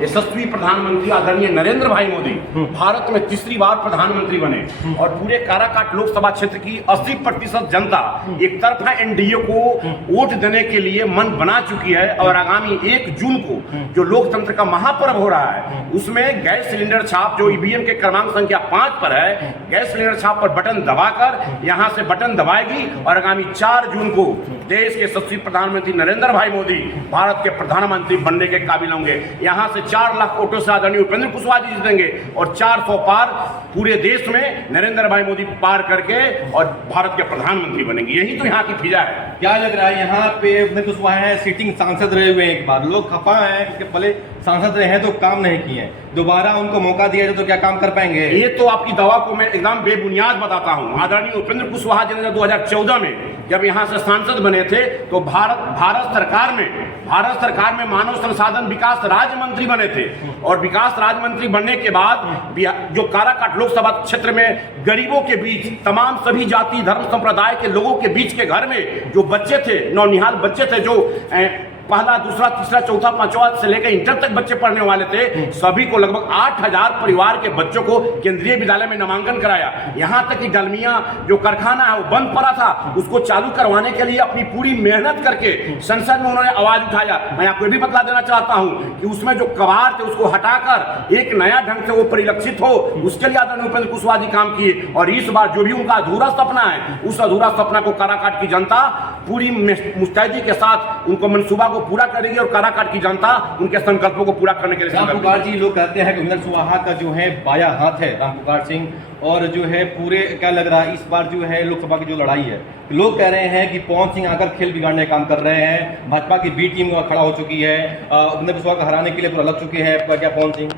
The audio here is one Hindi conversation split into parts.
यशस्वी प्रधानमंत्री आदरणीय नरेंद्र भाई मोदी भारत में तीसरी बार प्रधानमंत्री बने और पूरे काराकाट लोकसभा क्षेत्र की 80% जनता एक तरफा एनडीए को वोट देने के लिए मन बना चुकी है। और आगामी 1 जून को जो लोकतंत्र का महापर्व हो रहा है उसमें गैस सिलेंडर छाप जो ईवीएम के क्रमांक संख्या 5 पर है, गैस सिलेंडर छाप पर बटन दबाकर यहां से बटन दबाएगी और आगामी 4 जून को देश के यशस्वी प्रधानमंत्री नरेंद्र भाई मोदी भारत के प्रधानमंत्री बनने के काबिल होंगे। यहां से 4 लाख वोटों से आदरणीय उपेंद्र कुशवाहा जी जीतेंगे और 400 पार पूरे देश में नरेंद्र भाई मोदी पार करके और भारत के प्रधानमंत्री बनेंगे। यही तो यहाँ की फिजा है। क्या लग रहा है यहाँ पे उपेंद्र कुशवाहा है सीटिंग सांसद रहे हुए एक बार, लोग खफा हैं क्योंकि पहले सांसद रहे हैं तो काम नहीं किए, दोबारा उनको मौका दिया जाए तो क्या काम कर पाएंगे? ये तो आपकी दवा को मैं एकदम बेबुनियाद बताता हूँ। आदरणीय उपेंद्र कुशवाहा जी ने 2014 में जब यहाँ से सांसद बने थे तो भारत सरकार में मानव संसाधन विकास राज्य मंत्री बने थे और विकास राज्य मंत्री बनने के बाद जो काराकाट लोकसभा क्षेत्र में गरीबों के बीच तमाम सभी जाति धर्म संप्रदाय के लोगों के बीच के घर में जो बच्चे थे, नौनिहाल बच्चे थे, जो पहला दूसरा तीसरा चौथा पांचवा से लेकर इंटर तक बच्चे पढ़ने वाले थे, सभी को लगभग 8000 परिवार के बच्चों को केंद्रीय विद्यालय में नामांकन कराया। यहाँ तक कि डलमिया जो कारखाना है वो बंद पड़ा था, उसको चालू करवाने के लिए अपनी पूरी मेहनत करके संसद में उन्होंने आवाज उठाया। मैं आपको ये भी बता देना चाहता हूँ कि उसमें जो कबाड़ थे उसको हटाकर एक नया ढंग से वो परिलक्षित हो, उसके लिए आदरणीय उपेंद्र कुशवाहा जी काम किए। और इस बार जो भी उनका अधूरा सपना है उस अधूरा सपना को काराकाट की जनता पूरी मुस्तैदी के साथ उनको मंसूबा पूरा करेगी और काराकाट की जनता उनके संकल्पों को पूरा करने के लिए। रामपुकार जी, लोग कहते हैं कि उपेंद्र कुशवाहा का जो है बाया हाथ है रामपुकार सिंह, और जो है पूरे क्या लग रहा है इस बार जो है लोकसभा की जो लड़ाई है, लोग कह रहे हैं कि पवन सिंह आकर खेल बिगाड़ने का काम कर रहे हैं, भाजपा की बी टीम खड़ा हो चुकी है, उपेंद्र कुशवाहा को हराने के लिए पूरा लग चुके हैं क्या पवन सिंह?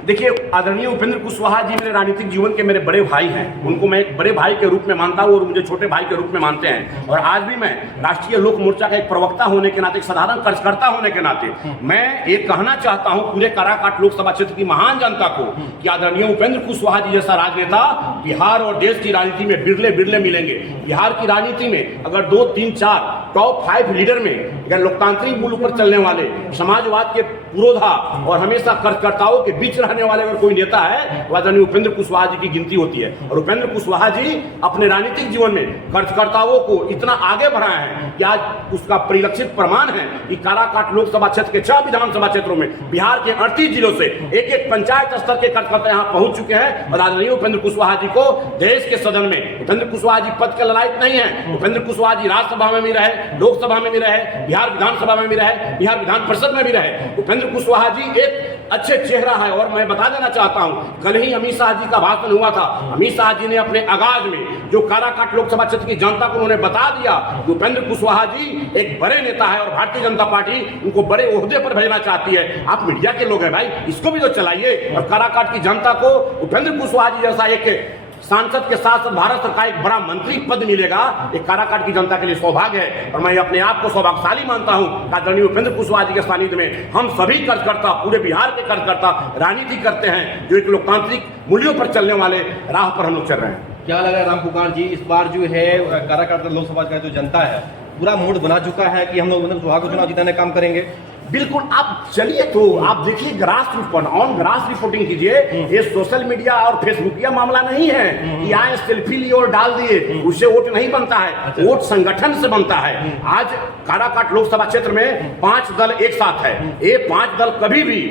देखिए, आदरणीय उपेंद्र कुशवाहा जी मेरे राजनीतिक जीवन के मेरे बड़े भाई हैं, उनको मैं एक बड़े भाई के रूप में मानता हूँ और मुझे छोटे भाई के रूप में मानते हैं। और आज भी मैं राष्ट्रीय लोक मोर्चा का एक प्रवक्ता होने के नाते, एक साधारण कार्यकर्ता होने के नाते मैं ये कहना चाहता हूँ पूरे काराकाट लोकसभा क्षेत्र की महान जनता को कि आदरणीय उपेंद्र कुशवाहा जी जैसा राजनेता बिहार और देश की राजनीति में बिरले मिलेंगे। बिहार की राजनीति में अगर 2, 3, 4 टॉप 5 लीडर में अगर लोकतांत्रिक मूल पर चलने वाले, समाजवाद के पुरोधा और हमेशा कार्यकर्ताओं के बीच रहने वाले अगर कोई नेता है तो आदरणीय उपेंद्र कुशवाहा जी की गिनती होती है। और उपेंद्र कुशवाहा जी अपने राजनीतिक जीवन में कार्यकर्ताओं को इतना आगे बढ़ाए हैं कि आज उसका परिलक्षित प्रमाण है कि काराकाट लोकसभा क्षेत्र के 6 विधानसभा क्षेत्रों में बिहार के 38 जिलों से एक पंचायत स्तर के कार्यकर्ता यहाँ पहुंच चुके हैं। और आदरणीय उपेंद्र कुशवाहा जी को देश के सदन में उपेंद्र कुशवाहा जी पद के ललायत नहीं है। उपेंद्र कुशवाहा जी राज्यसभा में भी रहे, लोकसभा में भी रहे, बिहार विधानसभा में भी रहे, बिहार विधान परिषद में भी रहे। उपेंद्र कुशवाहा जी एक अच्छे चेहरा है। और मैं बता देना चाहता हूं, कल ही अमित शाह जी का भाषण हुआ था। अमित शाह जी ने अपने आगाज में जो काराकाट लोकसभा क्षेत्र की जनता को उन्होंने बता दिया कि उपेंद्र कुशवाहा जी एक बड़े नेता है और भारतीय जनता पार्टी उनको बड़े ओहदे पर भेजना चाहती है। आप मीडिया के लोग हैं भाई, इसको भी तो चलाइए। और काराकाट की जनता को उपेंद्र कुशवाहा जी जैसा एक सांसद के साथ साथ भारत सरकार एक बड़ा मंत्री पद मिलेगा, एक काराकाट की जनता के लिए सौभाग्य है। और मैं अपने आप को सौभाग्यशाली मानता हूं कि आदरणीय उपेंद्र कुशवाहा जी के सानिध्य में हम सभी कार्यकर्ता, पूरे बिहार के कार्यकर्ता राजनीति करते हैं जो एक लोकतांत्रिक मूल्यों पर चलने वाले राह पर हम लोग चल रहे हैं। क्या लगा रामपुकार जी, इस बार जो है काराकाट लोकसभा का जो जनता है पूरा मूड बना चुका है कि हम लोग उपेंद्र कुशवाहा को चुनाव जिताने काम करेंगे? बिल्कुल, आप चलिए तो आप देखिए grass report, on grass reporting कीजिए। ये सोशल मीडिया और फेसबुकिया मामला नहीं है कि आए सेल्फी लिए और डाल दिए, उससे वोट नहीं बनता है। वोट संगठन से बनता है। आज काराकाट लोकसभा क्षेत्र में 5 दल एक साथ है। ये 5 दल कभी भी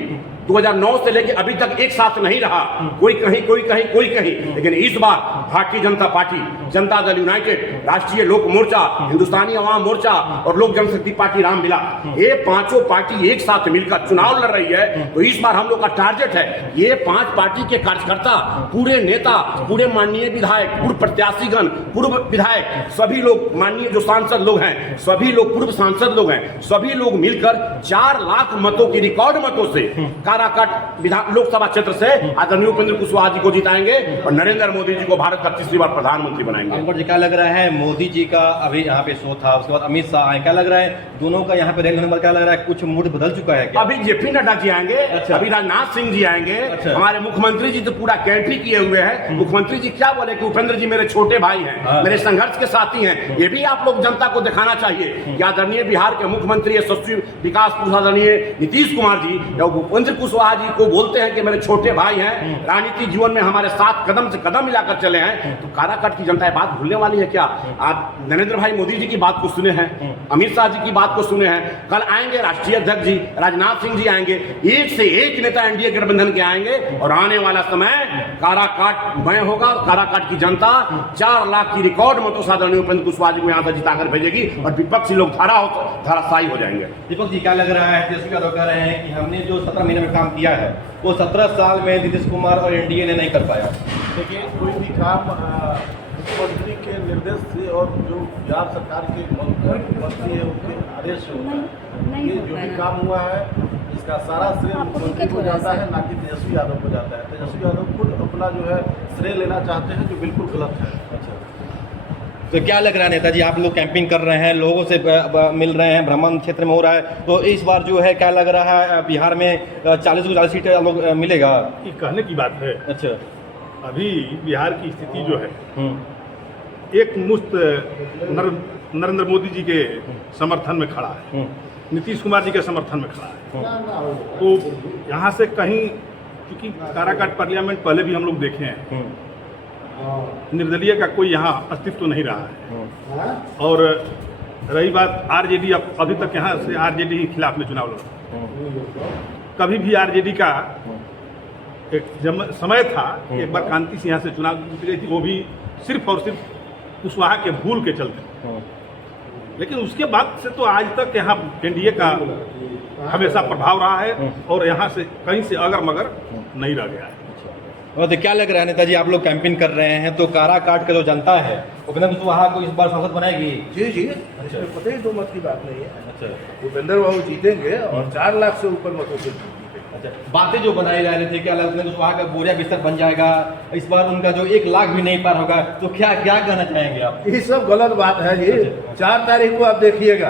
2009 से लेकर अभी तक एक साथ नहीं रहा, कोई कहीं कोई कहीं। लेकिन इस बार भारतीय जनता पार्टी, जनता दल यूनाइटेड, राष्ट्रीय लोक मोर्चा, हिंदुस्तानी अवाम मोर्चा और लोक जनशक्ति पार्टी रामविला, ये 5 पार्टी एक साथ मिलकर चुनाव लड़ रही है। तो इस बार हम लोग का टारगेट है ये 5 पार्टी के कार्यकर्ता, पूरे नेता, पूरे माननीय विधायक, पूर्व प्रत्याशीगण, पूर्व विधायक, सभी लोग, माननीय जो सांसद लोग हैं, सभी लोग पूर्व सांसद लोग हैं, सभी लोग मिलकर 4 लाख मतों की रिकॉर्ड मतों से काराकाट लोकसभा क्षेत्र से आदरणीय उपेंद्र कुशवाहा जी को जिताएंगे और नरेंद्र मोदी जी को भारत का तीसरी बार प्रधानमंत्री बनाएंगे। क्या लग रहा है, मोदी जी का अभी यहाँ पे शो था, उसके बाद अमित शाह आए, क्या लग रहा है दोनों का यहाँ पे रैंक होने पर क्या लग रहा है कुछ मूड बदल चुका है क्या? अभी जेपी नड्डा जी आएंगे, अभी राजनाथ सिंह जी आएंगे, हमारे मुख्यमंत्री जी तो पूरा कैंट्री किए हुए हैं। मुख्यमंत्री जी क्या बोले कि उपेंद्र जी मेरे छोटे भाई हैं, मेरे संघर्ष के साथी हैं। ये भी आप लोग जनता को दिखाना चाहिए कि आदरणीय बिहार के मुख्यमंत्री यशस्वी विकास पुरुष आदरणीय नीतीश कुमार जी या उपेंद्र कुशवाहा जी को बोलते हैं कि मेरे छोटे भाई हैं, राजनीतिक जीवन में हमारे साथ कदम से कदम मिलाकर चले हैं, तो काराकाट की जनता ये बात भूलने वाली है क्या? आप नरेंद्र भाई मोदी जी की बात को सुने हैं, अमित शाह जी की बात को सुने हैं, कल आएंगे राष्ट्रीय अध्यक्ष जी राजनाथ सिंह जी आएंगे, एक से एक नेता एनडीए गठबंधन के आएंगे, और आने वाला समय काराकाट मय होगा। काराकाट की जनता 4 लाख की रिकॉर्ड मतों से आदरणीय उपेंद्र कुशवाहा जी को यहाँ से जिताकर भेजेगी, और विपक्षी लोग धाराशायी हो जाएंगे। दीपक जी, क्या लग रहा है? तेजस्वी यादव कह रहे हैं कि हमने जो 17 महीने में काम किया है वो 17 साल में नीतीश कुमार और एनडीए ने नहीं कर पाया। देखिए, कोई भी काम मुख्यमंत्री के निर्देश से और जो बिहार सरकार के मंत्री है उनके आदेश से होता है। ये जो भी काम हुआ है इसका सारा श्रेय मुख्यमंत्री को जाता है, ना कि तेजस्वी यादव को जाता है। तेजस्वी यादव खुद अपना जो है श्रेय लेना चाहते हैं, जो बिल्कुल गलत है। अच्छा, तो क्या लग रहा है नेताजी, आप लोग कैंपिंग कर रहे हैं, लोगों से मिल रहे हैं, भ्रमण क्षेत्र में हो रहा है, तो इस बार जो है क्या लग रहा है बिहार में 40 को 40 सीटें आप लोग मिलेगा? ये कहने की बात है। अच्छा, अभी बिहार की स्थिति जो है एक मुश्त नरेंद्र मोदी जी के समर्थन में खड़ा है, नीतीश कुमार जी के समर्थन में खड़ा है। तो यहाँ से कहीं, क्योंकि काराकाट पार्लियामेंट पहले भी हम लोग देखे हैं, निर्दलीय का कोई यहाँ अस्तित्व नहीं रहा है। और रही बात आरजेडी, अभी तक यहाँ से आरजेडी के खिलाफ में चुनाव लड़ा। कभी भी आरजेडी का एक समय था कि एक बार कांति से यहाँ से चुनाव जीत गई थी, वो भी सिर्फ और सिर्फ कुशवाहा के भूल के चलते। लेकिन उसके बाद से तो आज तक यहाँ एनडीए का हमेशा प्रभाव रहा है, और यहाँ से कहीं से अगर मगर नहीं रह गया है। और तो क्या लग रहा है नेताजी, आप लोग कैंपिंग कर रहे हैं, तो काराकाट का जो जनता है उपेंद्र कुशवाहा को इस बार सांसद बनाएगी? जी, इसमें कतई दो मत की बात नहीं है। अच्छा, उपेंद्र बाबू जीतेंगे और 4 लाख से ऊपर मतों से जीतेंगे। अच्छा, बातें जो बनाई जा रही थी कि उपेंद्र कुशवाहा का बोरिया बिस्तर बन जाएगा, इस बार उनका जो 1 लाख भी नहीं पार होगा, तो क्या क्या कहना चाहेंगे आप? ये सब गलत बात है जी। 4 तारीख को आप देखिएगा,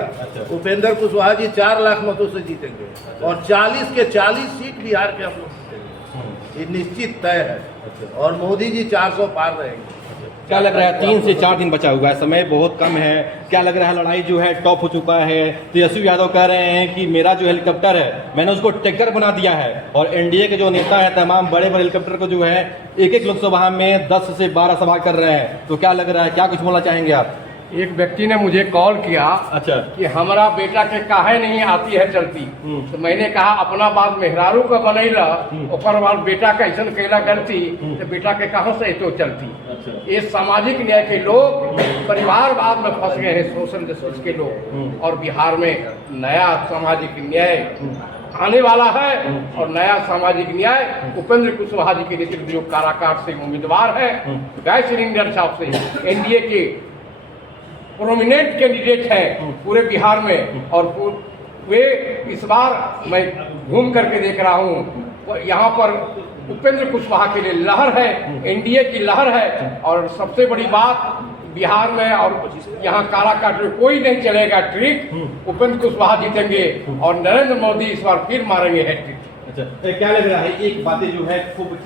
उपेंद्र कुशवाहा जी 4 लाख मतों से जीतेंगे, और 40 के 40 सीट बिहार के हम लोग जीतेंगे, ये निश्चित तय है। और मोदी जी 400 पार रहेंगे। क्या लग रहा है, 3 से 4 दिन बचा हुआ है, समय बहुत कम है, क्या लग रहा है लड़ाई जो है टॉप हो चुका है? तेजस्वी यादव कह रहे हैं कि मेरा जो हेलीकॉप्टर है मैंने उसको टैंकर बना दिया है, और एनडीए के जो नेता है तमाम बड़े बड़े हेलीकॉप्टर को जो है एक लोकसभा में 10 से 12 सभा कर रहे हैं, तो क्या लग रहा है, क्या कुछ बोलना चाहेंगे आप? एक व्यक्ति ने मुझे कॉल किया, अच्छा, कि हमारा बेटा के काहे नहीं आती है चलती। तो मैंने कहा अपना बात मेहरारू का बनैला, ओकर बाद बेटा का ऐसा कैला गलती, तो बेटा के कहाँ से तो चलती। ये सामाजिक न्याय के लोग परिवारवाद में फंस गए हैं, सोशल जस्टिस के लोग। और बिहार में नया सामाजिक न्याय आने वाला है, और नया सामाजिक न्याय उपेंद्र कुशवाहा जी के नेतृत्व जो काराकाट से उम्मीदवार है, गैस सिलेंडर साहब से एनडीए के प्रोमिनेंट कैंडिडेट हैं पूरे बिहार में। और वे इस बार मैं घूम करके देख रहा हूँ, यहाँ पर उपेंद्र कुशवाहा के लिए लहर है, एनडीए की लहर है। और सबसे बड़ी बात बिहार में और यहाँ काराकाट में कोई नहीं चलेगा ट्रिक, उपेंद्र कुशवाहा जीतेंगे और नरेंद्र मोदी इस बार फिर मारेंगे हैट्रिक। अच्छा, क्या लग रहा है, एक बातें जो है खूब